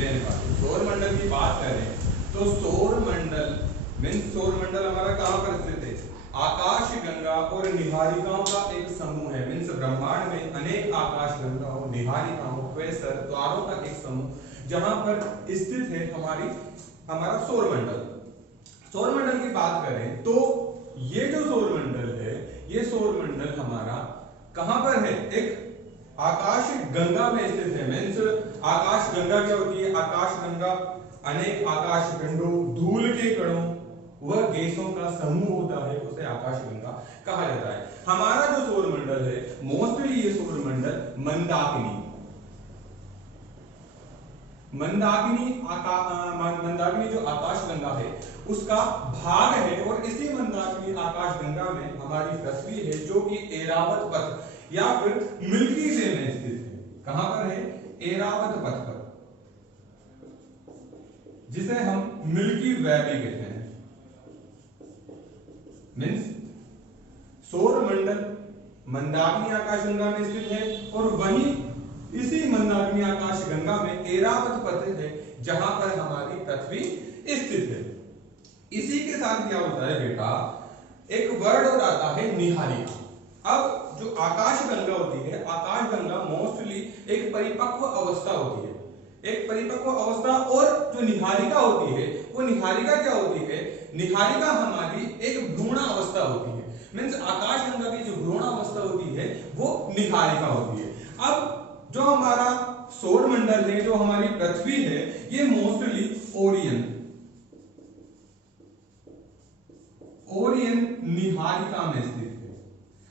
लेने वाले। सौर मंडल की बात करें तो सौर मंडल मीन्स सौर मंडल हमारा कहाँ पर स्थित है? आकाश गंगा और निहारिकाओं का एक समूह है। मीन्स ब्रह्मांड में अनेक आकाश गंगाओं, निहारिकाओं, क्वेसर, तारों का एक समूह जहां पर स्थित है हमारा सौर मंडल। सौर मंडल की बात करें तो ये जो सौर मंडल है, ये सौर मंडल हमारा कहां पर है? एक आकाश गंगा में स्थित है। मीन्स आकाश गंगा क्या होती है? आकाश गंगा अनेक आकाश गंडों, धूल के कणों वह गैसों का समूह होता है, उसे आकाश गंगा कहा जाता है। हमारा जो सौर मंडल है मोस्टली ये सौर मंडल मंदाकिनी जो आकाश गंगा है उसका भाग है। और इसी मंदाकिनी आकाश गंगा में हमारी पृथ्वी है जो कि ऐरावत पथ या फिर मिल्की वे में स्थित है। कहां पर है? ऐरावत पथ पर, जिसे हम मिल्की वे भी कहते हैं। मीन्स सौर मंडल मंदाकिनी आकाश गंगा में स्थित है और वहीं इसी मंदाकिनी आकाश गंगा में ऐरावत पथ है जहां पर हमारी पृथ्वी स्थित है। इसी के साथ क्या होता है बेटा, एक वर्ड और आता है निहारिका। अब जो आकाश गंगा होती है, आकाश गंगा मोस्टली एक परिपक्व अवस्था होती है, एक परिपक्व अवस्था। और जो निहारिका होती है वो निहारिका क्या होती है? निहारिका हमारी एक भ्रूणावस्था होती है। मीन्स आकाश गंगा की जो भ्रूणावस्था होती है वो निहारिका होती है। अब जो हमारा सौर मंडल है, जो हमारी पृथ्वी है, ये मोस्टली ओरियन निहारिका में स्थित है।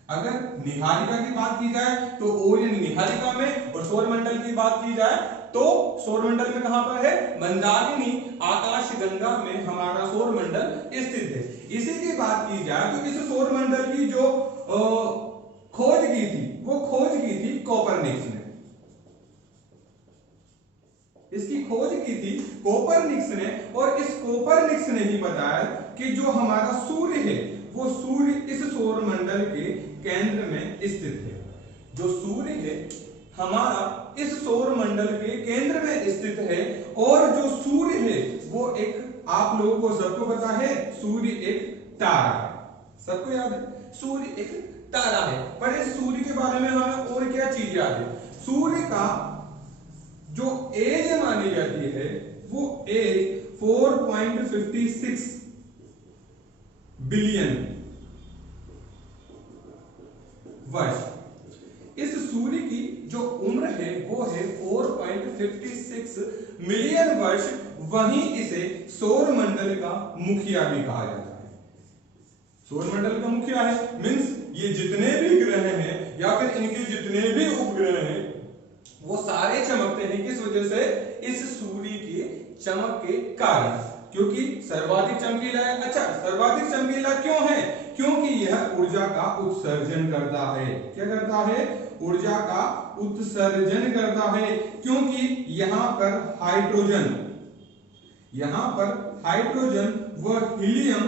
अगर निहारिका की बात की जाए तो ओरियन निहारिका में, और सौर मंडल की बात की जाए तो सौर मंडल में कहां पर है? मंदाकिनी आकाश गंगा में हमारा सौर मंडल स्थित है। इसी की बात की जाए तो इस सौर मंडल की जो खोज की थी वो खोज की थी कोपरनिकस ने। इसकी खोज की थी कोपरनिकस ने, और इस कोपरनिकस ने ही बताया कि जो हमारा सूर्य है वो सूर्य इस सौर मंडल के केंद्र में स्थित है। जो सूर्य है हमारा इस सौर मंडल के केंद्र में स्थित है। और जो सूर्य है वो एक, आप लोगों को सबको पता है, सूर्य एक तारा है। सबको याद है सूर्य एक तारा है। पर इस सूर्य के बारे में हमें और क्या चीज याद है? सूर्य का जो एज मानी जाती है वो एज 4.56 बिलियन वर्ष। इस सूर्य की जो उम्र है वो है 4.56 मिलियन वर्ष। वहीं इसे सौर मंडल का मुखिया भी कहा जाता है। सौर मंडल का मुखिया है मीन्स ये जितने भी ग्रह हैं या फिर इनके जितने भी उपग्रह हैं वो सारे चमकते हैं। किस वजह से? इस सूर्य की चमक के कारण, क्योंकि सर्वाधिक चमकीला है। अच्छा, सर्वाधिक चमकीला क्यों है? क्योंकि यह ऊर्जा का उत्सर्जन करता है। क्या करता है? ऊर्जा का उत्सर्जन करता है। क्योंकि यहां पर हाइड्रोजन व हीलियम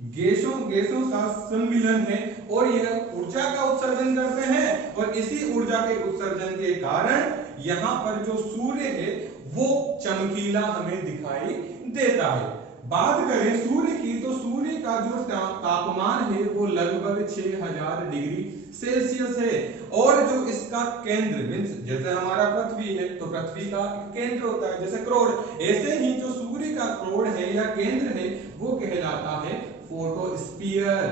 गैसों का सम्मिलन है और यह ऊर्जा का उत्सर्जन करते हैं। और इसी ऊर्जा के उत्सर्जन के कारण यहां पर जो सूर्य है वो चमकीला हमें दिखाई देता है। बात करें सूर्य की तो सूर्य का जो तापमान है वो लगभग 6000 डिग्री सेल्सियस है। और जो इसका केंद्र मीन्स जैसे हमारा पृथ्वी है तो पृथ्वी का केंद्र होता है जैसे क्रोड, ऐसे ही जो सूर्य का क्रोड है या केंद्र है वो कहलाता है फोटोस्फीयर।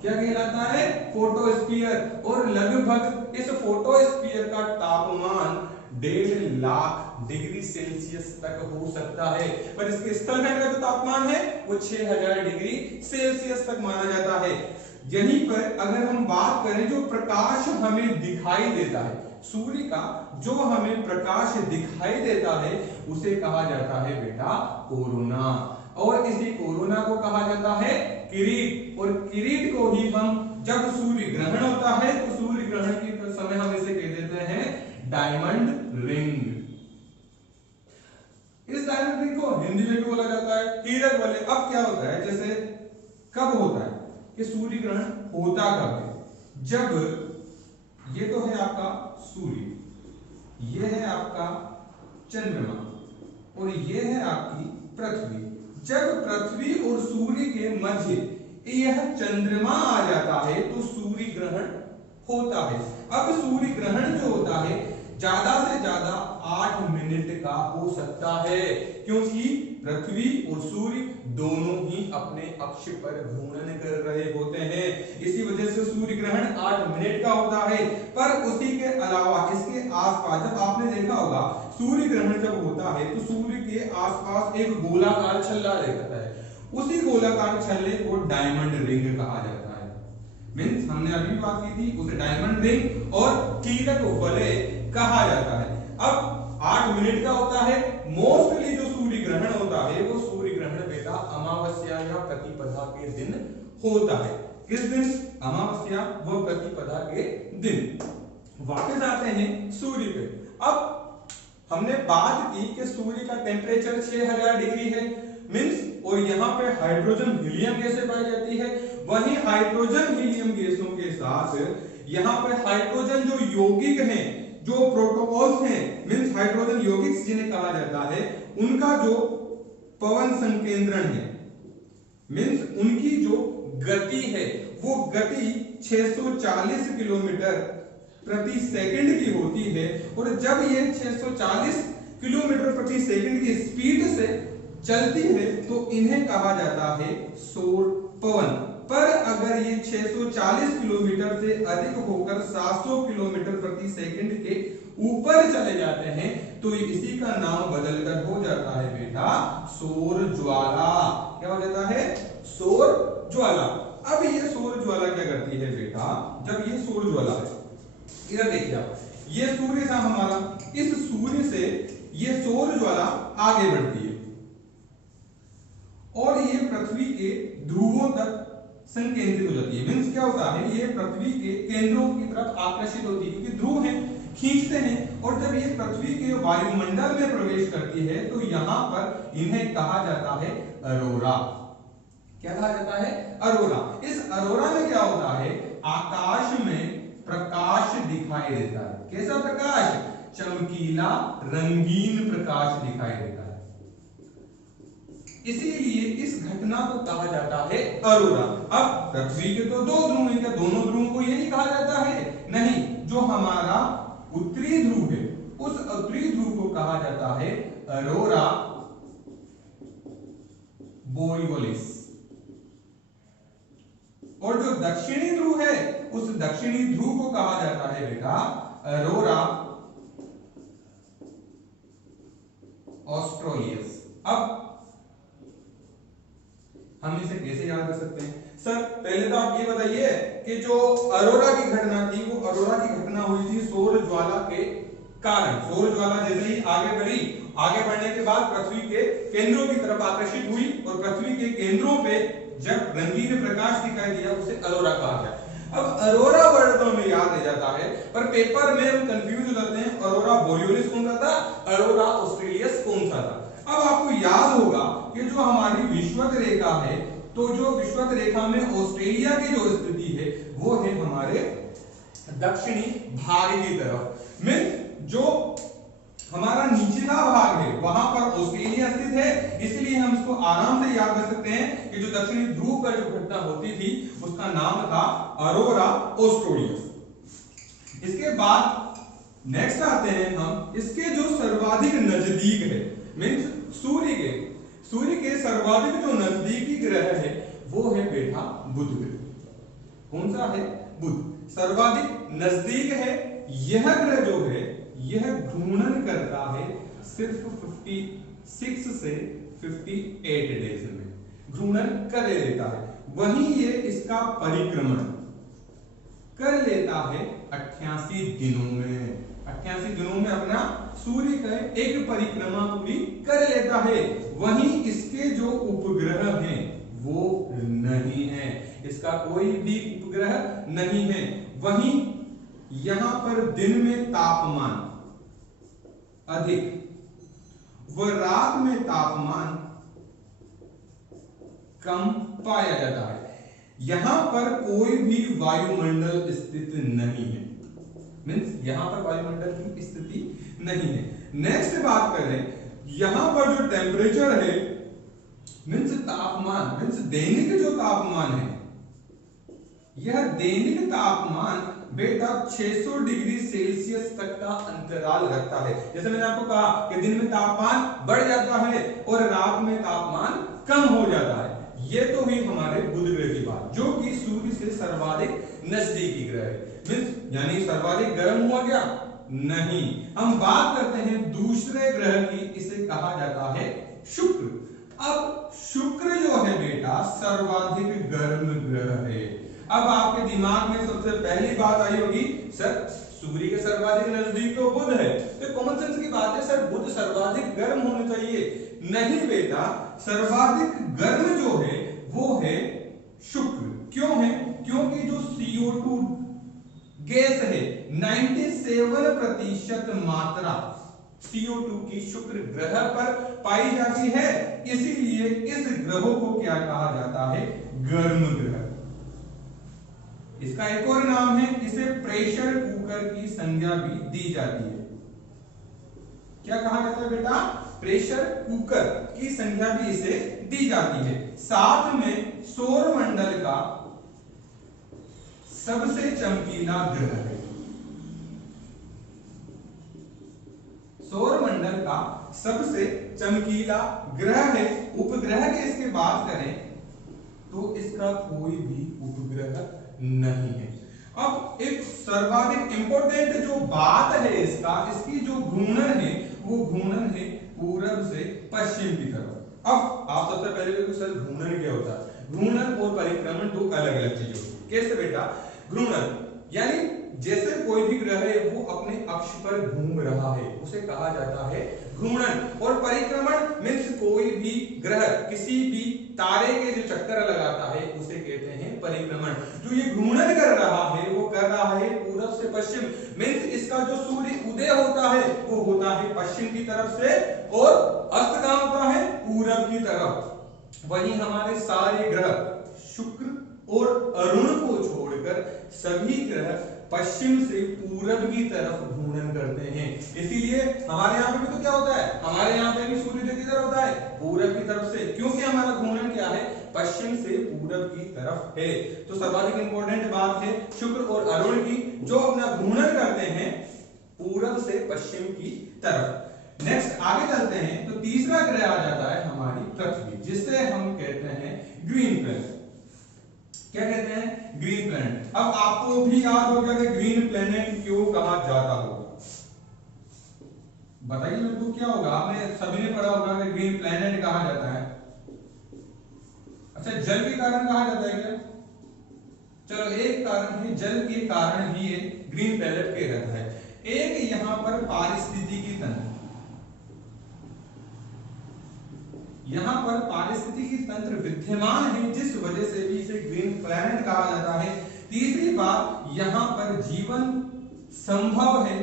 क्या कहलाता है? फोटोस्फीयर। और लगभग इस फोटोस्फीयर का तापमान 1.5 लाख डिग्री सेल्सियस तक हो सकता है। पर इसके स्थलखंड का जो तापमान है वो 6000 डिग्री सेल्सियस तक माना जाता है। यहीं पर अगर हम बात करें जो प्रकाश हमें दिखाई देता है सूर्य का, जो हमें प्रकाश दिखाई देता है उसे कहा जाता है बेटा कोरोना। और इसी कोरोना को कहा जाता है किरीट। और किरीट को ही हम जब सूर्य ग्रहण होता है तो सूर्य ग्रहण के समय हम इसे कह देते हैं डायमंड रिंग। इस डायमंड रिंग को हिंदी में भी बोला जाता है हीरक वाले। अब क्या होता है, जैसे कब होता है कि सूर्य ग्रहण होता कब है? जब ये तो है आपका सूर्य, ये है आपका चंद्रमा और ये है आपकी पृथ्वी। जब पृथ्वी और सूर्य के मध्य यह चंद्रमा आ जाता है तो सूर्य ग्रहण होता है। अब सूर्य ग्रहण जो होता है ज्यादा से ज्यादा 8 मिनट का हो सकता है, क्योंकि पृथ्वी और सूर्य दोनों ही अपने अक्ष पर घूर्णन कर रहे होते हैं। इसी वजह से सूर्य ग्रहण 8 मिनट का होता है। पर उसी के अलावा इसके आसपास, जब आपने देखा होगा सूर्य ग्रहण जब होता है तो सूर्य के आसपास एक गोलाकार छल्ला रहता है, उसी गोलाकार छल्ले को डायमंड रिंग कहा जाता है। मींस हमने अभी बात की थी, उसे डायमंड रिंग और कीलक वलय कहा जाता है। अब 8 मिनट का होता है। मोस्टली जो सूर्य ग्रहण होता है वो सूर्य ग्रहण बेटा अमावस्या या प्रतिपदा के दिन होता है। किस दिन? अमावस्या व प्रतिपदा के दिन। वापस आते हैं सूर्य पे। अब हमने बात की कि सूर्य का टेम्परेचर 6000 डिग्री है मींस, और यहाँ पे हाइड्रोजन हीलियम गैसें पाई जाती है। वहीं हाइड्रोजन हीलियम गैसों के साथ यहाँ पे हाइड्रोजन जो यौगिक हैं, जो प्रोटोकॉल्स हैं मींस हाइड्रोजन यौगिक जिन्हें कहा जाता है, उनका जो पवन संकेंद्रण है मींस उनकी जो गति है वो गति 640 किलोमीटर प्रति सेकंड की होती है। और जब ये 640 किलोमीटर प्रति सेकंड की स्पीड से चलती है तो इन्हें कहा जाता है सौर पवन। पर अगर ये 640 किलोमीटर से अधिक होकर 700 किलोमीटर प्रति सेकंड के ऊपर चले जाते हैं तो इसी का नाम बदलकर हो जाता है बेटा सौर ज्वाला। क्या हो जाता है? सौर ज्वाला। अब ये सौर ज्वाला क्या करती है बेटा? जब ये सौर ज्वाला है, इधर देखिए आप, ये सूर्य था हमारा, इस सूर्य से ये सौर ज्वाला आगे बढ़ती है और ये पृथ्वी के ध्रुवों तक संकेंद्रित हो जाती है। मींस क्या होता है, ये पृथ्वी के केंद्रों की तरफ आकर्षित होती है क्योंकि ध्रुव हैं, खींचते हैं। और जब ये पृथ्वी के वायुमंडल में प्रवेश करती है तो यहां पर इन्हें कहा जाता है अरोरा। क्या कहा जाता है? अरोरा। इस अरोरा में क्या होता है, आकाश में प्रकाश दिखाई देता है। कैसा प्रकाश? चमकीला रंगीन प्रकाश दिखाई देता है। इसीलिए इस घटना को कहा जाता है अरोरा। अब पृथ्वी के तो दो ध्रुव हैं, क्या दोनों ध्रुवों को यही कहा जाता है? नहीं, जो हमारा उत्तरी ध्रुव है उस उत्तरी ध्रुव को कहा जाता है अरोरा बोरियोलिस, और जो दक्षिणी ध्रुव है उस दक्षिणी ध्रुव को कहा जाता है बेटा अरोरा ऑस्ट्रेलियस। अब हम इसे कैसे याद कर सकते हैं? सर पहले तो आप ये बताइए कि जो अरोरा की घटना थी वो अरोरा की घटना हुई थी सौर ज्वाला के कारण। सौर ज्वाला जैसे ही आगे बढ़ी, आगे बढ़ने के बाद पृथ्वी के केंद्रों की तरफ आकर्षित हुई और पृथ्वी के केंद्रों पे जब रंगीन प्रकाश दिखाई दिया उसे अरोरा कहा गया। अब अरोरा वर्ड तो हमें याद रह जाता है, पर पेपर में हम कंफ्यूज हो जाते हैं, अरोरा बोरियोलिस कौन सा था, अरोरा ऑस्ट्रेलियस कौन सा था। अब आपको याद होगा कि जो हमारी विषुवत रेखा है, तो जो विषुवत रेखा में ऑस्ट्रेलिया की जो स्थिति है वो है हमारे दक्षिणी भाग की तरफ में। जो हमारा निचला भाग है वहां पर ऑस्ट्रेलिया स्थित है, इसलिए हम इसको आराम से याद कर सकते हैं कि जो दक्षिणी ध्रुव पर जो घटना होती थी उसका नाम था अरोरा ऑस्ट्रेलियस। इसके बाद नेक्स्ट आते हैं हम इसके जो सर्वाधिक नजदीक है मींस सूर्य के सर्वाधिक जो नजदीकी ग्रह है वो है बेटा बुध ग्रह। कौन सा है? बुध सर्वाधिक नजदीक है। यह ग्रह जो है यह घूर्णन करता है सिर्फ 56 से 58 डेज में घूर्णन कर लेता है। वहीं ये इसका परिक्रमण कर लेता है 88 दिनों में। 88 दिनों में अपना सूर्य का एक परिक्रमा पूरी कर लेता है। वहीं इसके जो उपग्रह हैं वो नहीं है, इसका कोई भी उपग्रह नहीं है। वहीं यहां पर दिन में तापमान अधिक व रात में तापमान कम पाया जाता है। यहां पर कोई भी वायुमंडल स्थित नहीं है, मींस यहां पर वायुमंडल की स्थिति नहीं है। नेक्स्ट बात करें, यहां पर जो टेम्परेचर है मीन्स तापमान, मीन्स दैनिक जो तापमान है, यह दैनिक तापमान बेटा 600 डिग्री सेल्सियस तक का अंतराल रखता है। जैसे मैंने आपको कहा कि दिन में तापमान बढ़ जाता है और रात में तापमान कम हो जाता है। ये तो हुई हमारे बुध ग्रह की बात, जो कि सूर्य से सर्वाधिक नजदीकी ग्रह है, मीन्स यानी सर्वाधिक गर्म हुआ क्या? नहीं। हम बात करते हैं दूसरे ग्रह की, इसे कहा जाता है शुक्र। अब शुक्र जो है बेटा सर्वाधिक गर्म ग्रह है। अब आपके दिमाग में सबसे पहली बात आई होगी, सर सूर्य के सर्वाधिक नजदीक तो बुध है, तो कॉमन सेंस की बात है सर बुध सर्वाधिक गर्म होना चाहिए। नहीं बेटा, सर्वाधिक गर्म जो है वो है शुक्र। क्यों है? क्योंकि जो CO2 गैस है 97% मात्रा CO2 की शुक्र ग्रह पर पाई जाती है, इसीलिए इस ग्रह को क्या कहा जाता है? गर्म ग्रह। इसका एक और नाम है, इसे प्रेशर कुकर की संज्ञा भी दी जाती है। क्या कहा जाता है बेटा? प्रेशर कुकर की संज्ञा भी इसे दी जाती है। साथ में सौर मंडल का सबसे चमकीला ग्रह है। सौर मंडल का सबसे चमकीला ग्रह है। उपग्रह की इसकी बात करें तो इसका कोई भी उपग्रह नहीं है। अब एक सर्वाधिक इंपॉर्टेंट जो बात है इसकी जो घूर्णन है वो घूर्णन है पूरब से पश्चिम की तरफ। अब आप सबसे पहले देखो सर घूर्णन क्या होता है? घूर्णन और परिक्रमण दो अलग अलग चीजें होती है। कैसे बेटा? घूर्णन यानी जैसे कोई भी ग्रह है वो अपने अक्ष पर घूम रहा है, उसे कहा जाता है घूर्णन। और परिक्रमण मीन्स कोई भी ग्रह किसी भी तारे के जो चक्कर लगाता है उसे कहते हैं परिक्रमण। जो ये घूर्णन कर रहा है वो कर रहा है पूरब से पश्चिम, मीन्स इसका जो सूर्य उदय होता है वो होता है पश्चिम की तरफ से और अस्त कहां होता है? पूरब की तरफ। वहीं हमारे सारे ग्रह शुक्र और अरुण को छोड़कर सभी ग्रह पश्चिम से पूरब की तरफ घूर्णन करते हैं। इसीलिए हमारे यहाँ पे भी तो क्या होता है? हमारे यहाँ पे भी सूर्योदय किधर होता है? पूरब की तरफ से, क्योंकि हमारा घूर्णन क्या है? पश्चिम से पूरब की तरफ है। तो सर्वाधिक इंपॉर्टेंट बात है शुक्र और अरुण की, जो अपना घूर्णन करते हैं पूरब से पश्चिम की तरफ। नेक्स्ट आगे चलते हैं तो तीसरा ग्रह आ जाता है हमारी पृथ्वी, जिसे हम कहते हैं ग्रीन प्लैनेट। क्या कहते हैं? Green planet. अब आपको भी याद हो गया कि ग्रीन प्लैनेट क्यों कहा जाता होगा? बताइए मेरे को क्या होगा? आपने सभी ने पढ़ा होगा कि ग्रीन प्लैनेट कहा जाता है। अच्छा, जल के कारण कहा जाता है क्या? चलो एक कारण है, जल के कारण ही ये ग्रीन प्लैनेट कहा जाता है। एक यहां पर पारिस्थितिकी तंत्र, यहां पर पारिस्थितिकी तंत्र विद्यमान है, जिस वजह से भी इसे ग्रीन प्लैनेट कहा जाता है। तीसरी बात, यहां पर जीवन संभव है।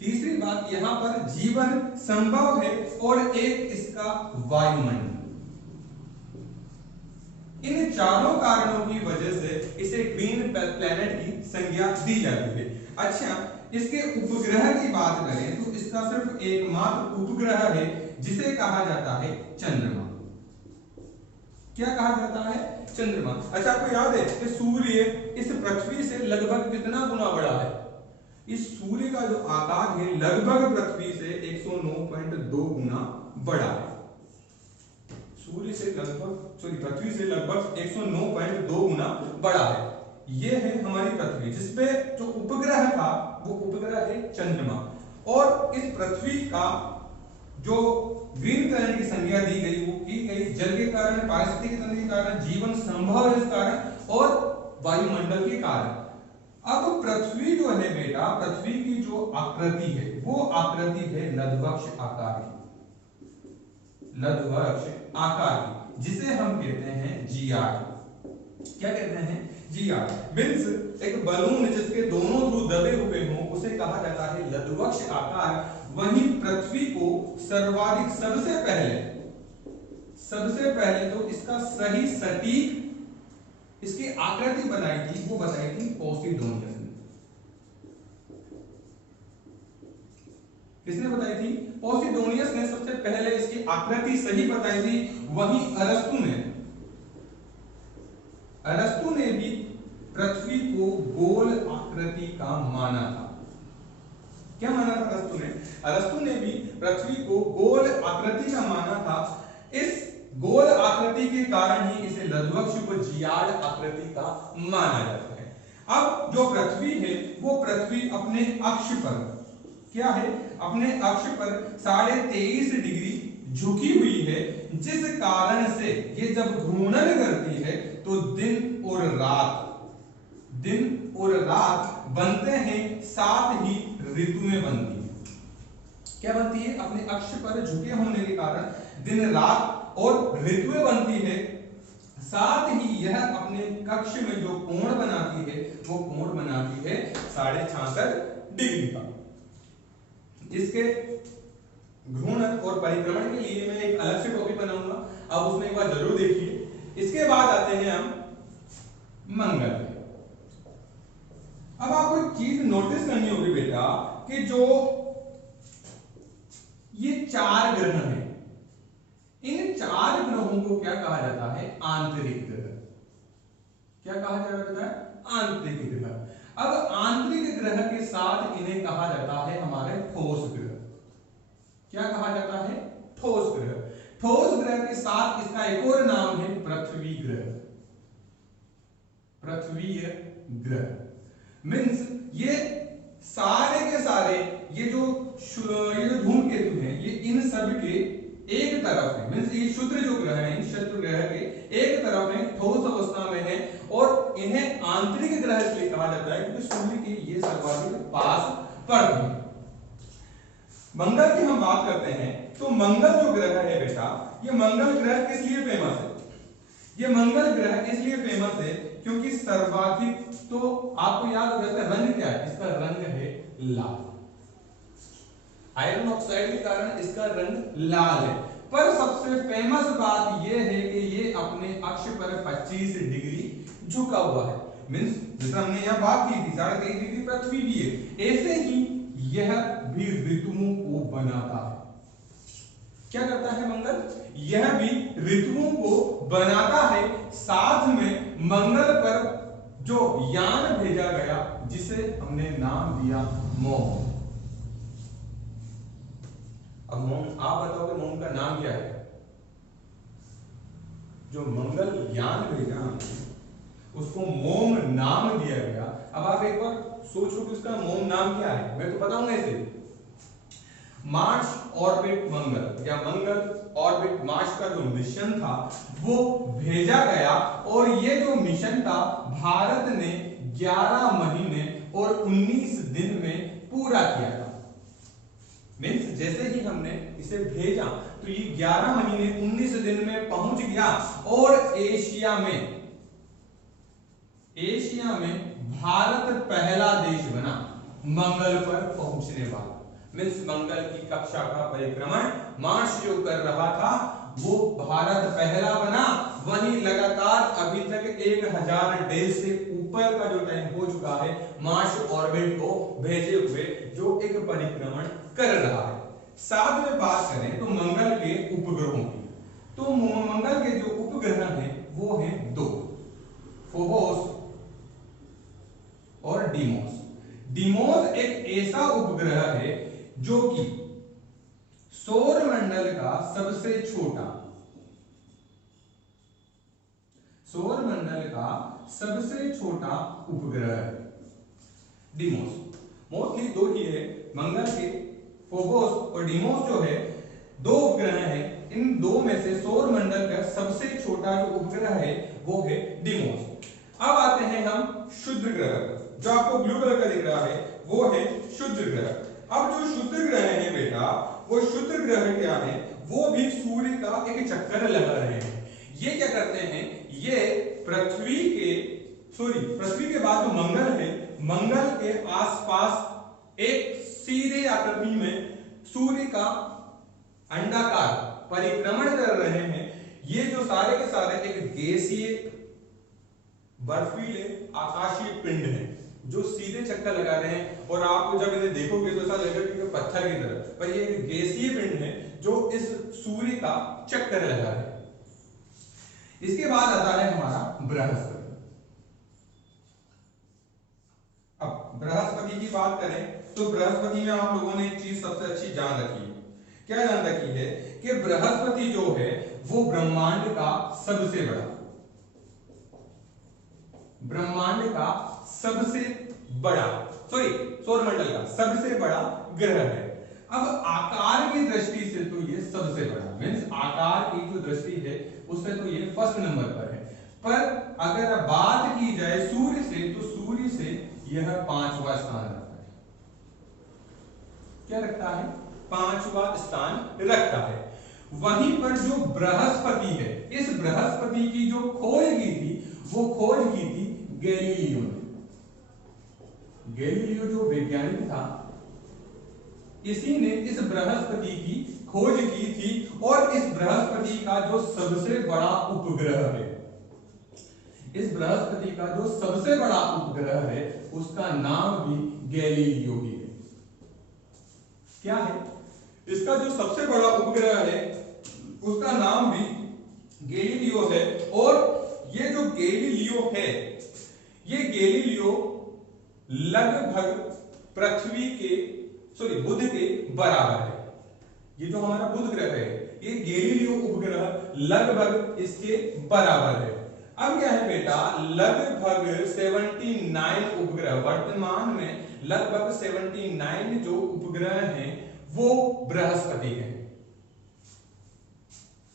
तीसरी बात, यहां पर जीवन संभव है और एक इसका वायुमंडल। इन चारों कारणों की वजह से इसे ग्रीन प्लैनेट की संज्ञा दी जाती है। अच्छा, इसके उपग्रह की बात करें तो इसका सिर्फ एकमात्र उपग्रह है जिसे कहा जाता है चंद्रमा। क्या कहा जाता है? चंद्रमा। अच्छा, आपको याद है कि सूर्य इस पृथ्वी से लगभग कितना गुना बड़ा है? इस सूर्य का जो आकार है लगभग पृथ्वी से 109.2 गुना बड़ा है। सूर्य से लगभग पृथ्वी से लगभग 109.2 गुना बड़ा है। यह है हमारी पृथ्वी, जिसपे जो उपग्रह था वो उपग्रह है चंद्रमा। और इस पृथ्वी का जो ग्रीन प्लैनेट की संज्ञा दी गई वो की गई जल के कारण, पारिस्थितिकी तंत्र के कारण, जीवन संभव है इस कारण और वायुमंडल के कारण। अब पृथ्वी जो है बेटा, पृथ्वी की जो आकृति है वो आकृति है लघुवक्ष आकार की, लघुवक्ष आकार की, जिसे हम कहते हैं GR। क्या कहते हैं? GR मींस एक बलून जिसके दोनों ध्रुव दबे हुए हों उसे कहा जाता है लघुवक्ष आकार। वहीं पृथ्वी को सर्वाधिक सबसे पहले तो इसका सही सटीक इसकी आकृति बनाई थी, वो बनाई थी पोसिडोनियस ने। किसने बताई थी? पोसिडोनियस ने सबसे पहले इसकी आकृति सही बताई थी। वहीं अरस्तु ने भी पृथ्वी को गोल आकृति का माना था। क्या माना था अरस्तु ने भी पृथ्वी को गोल आकृति का माना था। इस गोल आकृति के कारण ही इसे लघुवक्ष आकृति का माना जाता है। अब जो पृथ्वी है वो पृथ्वी अपने अक्ष पर क्या है? अपने अक्ष पर 23.5 डिग्री झुकी हुई है, जिस कारण से ये जब घूर्णन करती है तो दिन और रात बनते हैं, साथ ही ऋतुएं बनती हैं। क्या बनती है? अपने अक्ष पर झुके होने के कारण दिन रात और ऋतुएं बनती है। साथ ही यह अपने कक्ष में जो कोण बनाती है वो कोण बनाती है 66.5 डिग्री का। इसके घूर्णन और परिक्रमण के लिए मैं एक अलग से टॉपिक बनाऊंगा, आप उसमें एक बार जरूर देखिए। इसके बाद आते हैं हम मंगल पे। अब आपको एक चीज नोटिस करनी होगी बेटा कि जो ये 4 ग्रह हैं, इन 4 ग्रहों को क्या कहा जाता है? आंतरिक ग्रह। क्या कहा जाता है? आंतरिक ग्रह। अब आंतरिक ग्रह के साथ इन्हें कहा जाता है हमारे ठोस ग्रह। क्या कहा जाता है? ठोस ग्रह। ठोस ग्रह के साथ इसका एक और नाम है पृथ्वी ग्रह। पृथ्वीय ग्रह मीन्स ये सारे के सारे ये जो धूमकेतु हैं, ये इन सब के एक तरफ है। मीन्स ये क्षुद्र जो ग्रह हैं, इन क्षुद्र ग्रह के एक तरफ है, ठोस अवस्था में है, और इन्हें आंतरिक ग्रह इसलिए कहा जाता है क्योंकि सूर्य के ये सर्वाधिक पास पड़ते हैं। मंगल की हम बात करते हैं तो मंगल जो ग्रह है बेटा, ये मंगल ग्रह किस लिए फेमस है? ये मंगल ग्रह इसलिए फेमस है क्योंकि सर्वाधिक, तो आपको याद होगा इसका रंग क्या है? इसका रंग है लाल। आयरन ऑक्साइड के कारण इसका रंग लाल है। पर सबसे फेमस बात यह है कि ये अपने अक्ष पर 25 डिग्री झुका हुआ है। मीन्स जैसे हमने यहां बात की थी 23.5 डिग्री पृथ्वी भी है, ऐसे ही यह भी ऋतुओं को बनाता है। क्या करता है मंगल? यह भी ऋतुओं को बनाता है। साथ में मंगल पर जो यान भेजा गया जिसे हमने नाम दिया मोम। अब मोम, आप बताओगे मोम का नाम क्या है? जो मंगल यान भेजा हमने उसको मोम नाम दिया गया। अब आप एक बार सोचो कि उसका मोम नाम क्या है। मैं तो बताऊंगा इसे। मार्स ऑर्बिट मंगल या मंगल ऑर्बिट मार्स का जो मिशन था वो भेजा गया, और ये जो मिशन था भारत ने 11 महीने और 19 दिन में पूरा किया था। मीन्स जैसे ही हमने इसे भेजा तो ये 11 महीने 19 दिन में पहुंच गया, और एशिया में भारत पहला देश बना मंगल पर पहुंचने वाला। मीन्स मंगल की कक्षा का परिक्रमण मार्स जो कर रहा था वो भारत पहला बना। वहीं लगातार अभी तक 1000 डेज से ऊपर का जो टाइम हो चुका है मार्स ऑर्बिट को भेजे हुए, जो एक परिक्रमण कर रहा है। साथ में बात करें तो मंगल के उपग्रहों की, तो मंगल के जो उपग्रह हैं वो हैं 2, फोबोस और डीमोस। डीमोस एक ऐसा उपग्रह है जो कि सौरमंडल का सबसे छोटा उपग्रह है डीमोस। मोस्टली 2 ही है, मंगल के फोबोस और डीमोस जो है 2 उपग्रह हैं। इन 2 में से सौरमंडल का सबसे छोटा जो उपग्रह है वो है डीमोस। अब आते हैं हम क्षुद्र ग्रह, जो आपको ब्लू कलर का दिख रहा है वो है क्षुद्र ग्रह। अब जो क्षुद्र ग्रह है बेटा, वो क्षुद्र ग्रह क्या है? वो भी सूर्य का एक चक्कर लगा रहे हैं। ये क्या करते हैं? ये पृथ्वी के बाद जो मंगल है, मंगल के आसपास एक सीधे आकृति में सूर्य का अंडाकार परिक्रमण कर रहे हैं। ये जो सारे के सारे एक गैसीय बर्फीले आकाशीय पिंड है। जो सीधे चक्कर लगा रहे हैं और आप जब इन्हें देखोगे तो ऐसा लगेगा कि पत्थर की तरह, पर ये एक गैसीय पिंड है जो इस सूर्य का चक्कर लगा रहे हैं। इसके बाद आता है हमारा बृहस्पति। अब बृहस्पति की बात करें तो बृहस्पति में आप लोगों ने एक चीज सबसे अच्छी जान रखी है। क्या जान रखी है कि बृहस्पति जो है वो ब्रह्मांड का सबसे बड़ा, ब्रह्मांड का सबसे बड़ा सौरमंडल का सबसे बड़ा ग्रह है। अब आकार की दृष्टि से तो ये सबसे बड़ा, मीन्स आकार की जो दृष्टि है उससे तो ये फर्स्ट नंबर पर है। पर अगर बात की जाए सूर्य से तो सूर्य से यह 5वां स्थान रखता है। क्या रखता है? 5वां स्थान रखता है। वहीं पर जो बृहस्पति है, इस बृहस्पति की जो खोज की थी वो खोज की थी गैलीलियो ने। गैलीलियो जो वैज्ञानिक था, इसी ने इस बृहस्पति की खोज की थी और इस बृहस्पति का जो सबसे बड़ा उपग्रह है, इस बृहस्पति का जो सबसे बड़ा उपग्रह है उसका नाम भी गैलीलियो ही है। क्या है? इसका जो सबसे बड़ा उपग्रह है उसका नाम भी गैलीलियो है। और ये जो गैलीलियो है, ये गैलीलियो लगभग पृथ्वी के बुध के बराबर है। ये जो हमारा बुध ग्रह है, ये गैलीलियो उपग्रह लगभग इसके बराबर है। अब क्या है बेटा, लगभग 79 उपग्रह, वर्तमान में लगभग 79 जो उपग्रह हैं वो बृहस्पति हैं।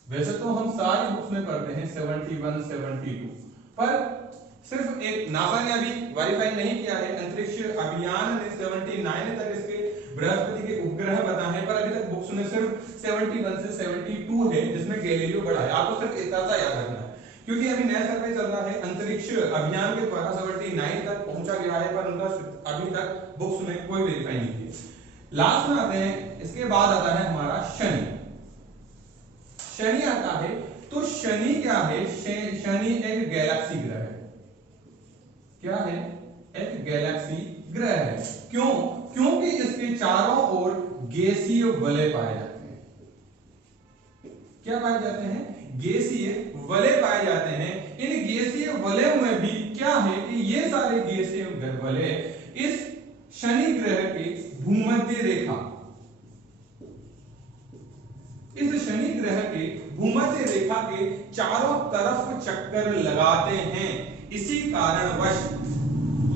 वैसे तो हम सारी बुक्स में पढ़ते हैं 71, 72, पर सिर्फ एक नासा ने अभी वेरीफाई नहीं किया है, अंतरिक्ष अभियान ने 79 तक इसके बृहस्पति के उपग्रह बताए हैं, पर अभी तक बुक्स में सिर्फ 71 से 72 है जिसमें गैलीलियो बड़ा है। आपको सिर्फ इतना सा याद रखना है क्योंकि अभी नया सर्वे चल रहा है, अंतरिक्ष अभियान के द्वारा 79 तक पहुंचा गया है, पर उनका अभी तक बुक्स में कोई वेरीफाई नहीं किया। लास्ट में आते हैं, इसके बाद आता है हमारा शनि। शनि आता है तो शनि क्या है? शनि एक गैलेक्सी ग्रह है। क्या है? एक गैलेक्सी ग्रह है। क्यों? क्योंकि इसके चारों ओर गैसीय वलय पाए जाते हैं। क्या पाए जाते हैं? गैसीय वलय पाए जाते हैं। इन गैसीय वलय में भी क्या है कि ये सारे गैसीय वलय इस शनि ग्रह के भूमध्य रेखा, इस शनि ग्रह के भूमध्य रेखा के चारों तरफ चक्कर लगाते हैं। इसी कारणवश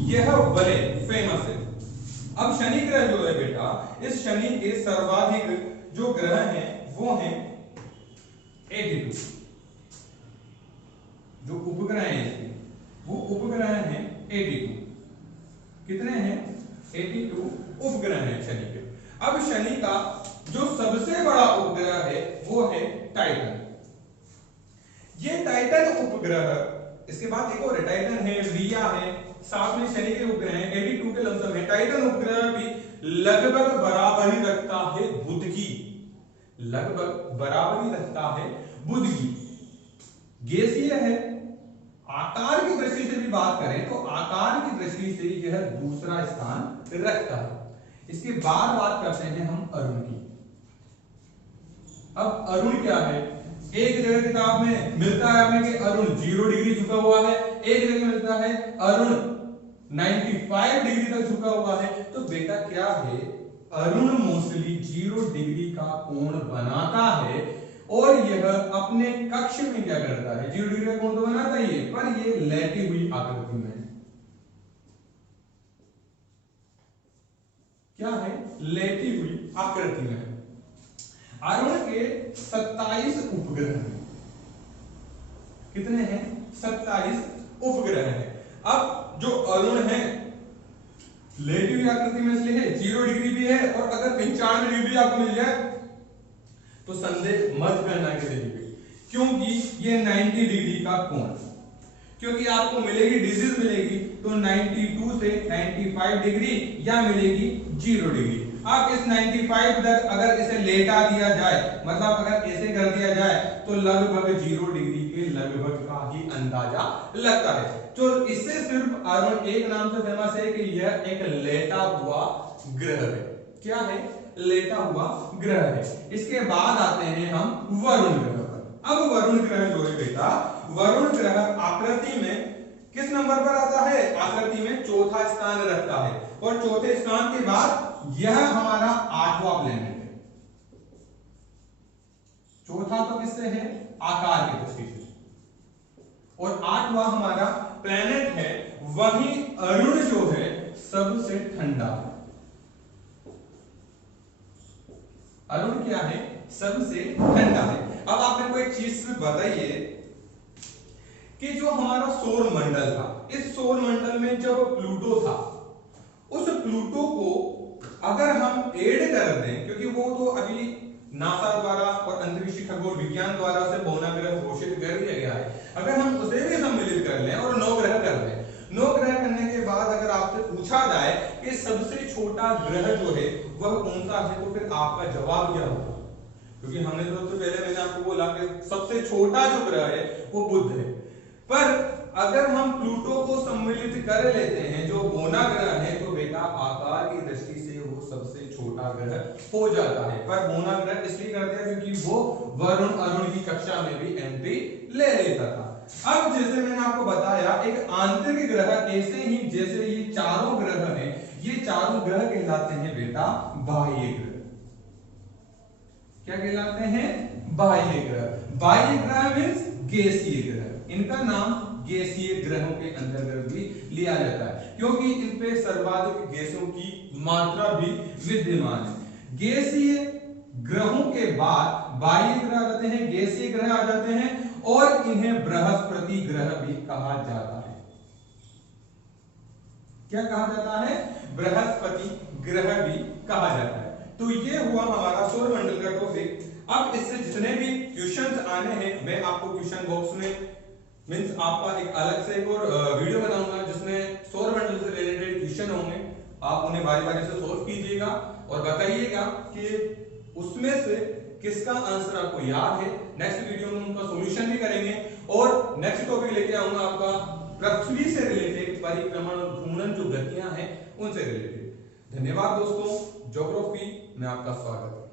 यह वलय फेमस है। अब शनि ग्रह जो है बेटा, इस शनि के सर्वाधिक जो ग्रह हैं वो हैं 82। जो उपग्रह हैं इसके, वो उपग्रह हैं 82। कितने हैं? 82 उपग्रह हैं शनि के। अब शनि का जो सबसे बड़ा उपग्रह है वो है टाइटन। ये टाइटन उपग्रह, इसके बाद एक और है, टाइटन है, रिया है, साथ में शनि के उपग्रह हैं 82 के लमसम है। टाइटन उपग्रह भी लगभग बराबरी रखता है बुध की, लगभग बराबरी रखता है बुध की। गैसीय है। आकार की दृष्टि से भी बात करें तो आकार की दृष्टि से यह दूसरा स्थान रखता है। इसके बाद बात करते हैं हम अरुण की। अब अरुण क्या है? एक जगह किताब में मिलता है हमें कि अरुण 0 डिग्री झुका हुआ है, एक जगह मिलता है अरुण 95 डिग्री तक झुका हुआ है। तो बेटा क्या है, अरुण मोस्टली 0 डिग्री का कोण बनाता है और यह अपने कक्ष में क्या करता है, 0 डिग्री का कोण तो बनाता ही है, पर यह लेटी हुई आकृति में है। क्या है? लेटी हुई आकृति में है। अरुण के 27 उपग्रह हैं। कितने हैं? 27 उपग्रह हैं। अब जो अरुण है लेटी हुई आकृति में इसलिए है, 0 डिग्री भी है, और अगर 95 डिग्री आपको मिल जाए तो संदेह मत करना किसी भी, क्योंकि ये 90 डिग्री का कोण, क्योंकि आपको मिलेगी डिजीज मिलेगी तो 92 से 95 डिग्री या मिलेगी 0 डिग्री। अब इस 95 तक अगर इसे लेटा दिया जाए, मतलब अगर ऐसे कर दिया जाए, तो लगभग 0 डिग्री के लगभग का ही अंदाजा लगता है। तो इससे सिर्फ अरुण एक नाम से फेमस है कि यह एक लेटा हुआ ग्रह है। क्या है? लेटा हुआ ग्रह है। इसके बाद आते हैं हम वरुण ग्रह पर। अब वरुण ग्रह जो है बेटा, वरुण ग्रह आकृति में किस नंबर पर आता है? आकृति में चौथा स्थान रखता है, और चौथे स्थान के बाद यह हमारा 8वां प्लेनेट है। चौथा तो किससे है? आकार की दृष्टि से। और 8वां हमारा प्लेनेट है। वहीं अरुण जो है सबसे ठंडा है। अरुण क्या है? सबसे ठंडा है। अब आप मेरे को एक चीज बताइए कि जो हमारा सौर मंडल था, इस सौर मंडल में जब प्लूटो था, उस प्लूटो को अगर हम ऐड कर दें, क्योंकि वो तो अभी नासा द्वारा और अंतरिक्ष खगोल विज्ञान द्वारा से बौना ग्रह घोषित कर दिया गया है, अगर हम उसे भी सम्मिलित कर लें और 9 ग्रह कर लें, 9 ग्रह करने के बाद अगर आपसे पूछा जाए कि सबसे छोटा ग्रह जो है वह कौन सा है, तो फिर आपका जवाब क्या होगा? क्योंकि हमने तो सबसे पहले मैंने आपको बोला कि सबसे छोटा जो ग्रह है वो बुध है, पर अगर हम प्लूटो को सम्मिलित कर लेते हैं जो बौना ग्रह है, तो बेटा आकार की दृष्टि से वो सबसे छोटा ग्रह हो जाता है। पर बौना ग्रह इसलिए करते हैं क्योंकि वो वरुण अरुण की कक्षा में भी एंट्री ले लेता था। अब जैसे मैंने आपको बताया, एक आंतरिक ग्रह ऐसे ही जैसे ये चारों ग्रह हैं, ये चारों ग्रह कहलाते हैं बेटा बाह्य ग्रह। क्या कहलाते हैं? बाह्य ग्रह। बाह्य ग्रह मींस गैसीय ग्रह। इनका नाम गैसीय ग्रहों के अंतर्गत भी लिया जाता है, क्योंकि इन पे सर्वाधिक गैसों की मात्रा भी विद्यमान है। गैसीय ग्रहों के बाद बाह्य ग्रह आ जाते हैं, गैसीय ग्रह आ जाते हैं, और इन्हें बृहस्पति ग्रह भी कहा जाता है। क्या कहा जाता है? बृहस्पति ग्रह भी कहा जाता है। तो ये हुआ हमारा सौर मंडल का टॉपिक। अब इससे जितने भी क्वेश्चंस आने हैं, मैं आपको क्वेश्चन बॉक्स में मींस आपका एक अलग से एक और वीडियो बनाऊंगा जिसमें सौर मंडल से रिलेटेड क्वेश्चन होंगे। आप उन्हें बारी बारी से सॉल्व कीजिएगा और बताइएगा कि उसमें से किसका आंसर आपको याद है। नेक्स्ट वीडियो में उनका सॉल्यूशन भी करेंगे, और नेक्स्ट टॉपिक लेके आऊंगा आपका पृथ्वी से रिलेटेड परिक्रमण और घूर्णन जो गतियां हैं उनसे रिलेटेड। धन्यवाद दोस्तों, ज्योग्राफी में आपका स्वागत है।